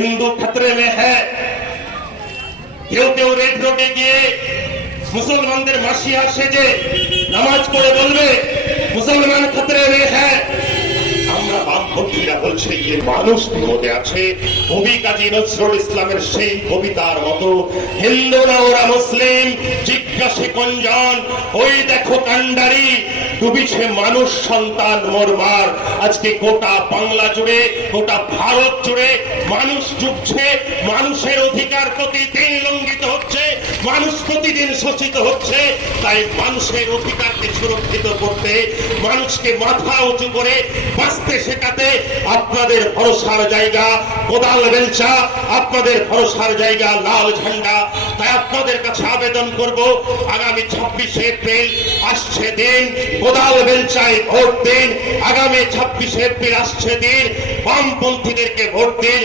हिंदू खतरे में है। কেউ কেউ রেড রোডে গিয়ে মুসলমানদের মাসিয়া সেজে নামাজ পড়ে বলবে মুসলমান খতরে মে হ্যায়। আমরা বামপন্থীরা বলছি যে মানুষ বিপদে আছে। কবি কাজী নজরুল ইসলামের সেই কবিতার মতো, হিন্দুরা ওরা মুসলিম, জিজ্ঞাসে কোনজন, ওই দেখো কান্ডারি, ডুবিছে মানুষ সন্তান মোরমার। আজকে গোটা বাংলা জুড়ে, গোটা ভারত জুড়ে মানুষ ডুবছে, মানুষের অধিকার প্রতিদিন লঙ্ঘিত হচ্ছে, মানুষ প্রতিদিন শোষিত হচ্ছে। তাই মানুষের অধিকারকে সুরক্ষিত করতে, মানুষকে মাথা উঁচু করে বাঁচতে শেখাতে আপনাদের ভরসার জায়গা কোদাল বেলচা, আপনাদের ভরসার জায়গা লাল ঝান্ডা। তাই আপনাদের কাছে আবেদন করব, আগামী 26শে এপ্রিল আসছে দিন, কোদাল বেলচায় ভোট দিন। আগামী 26শে এপ্রিল আসছে দিন, বামপন্থীদেরকে ভোট দিন।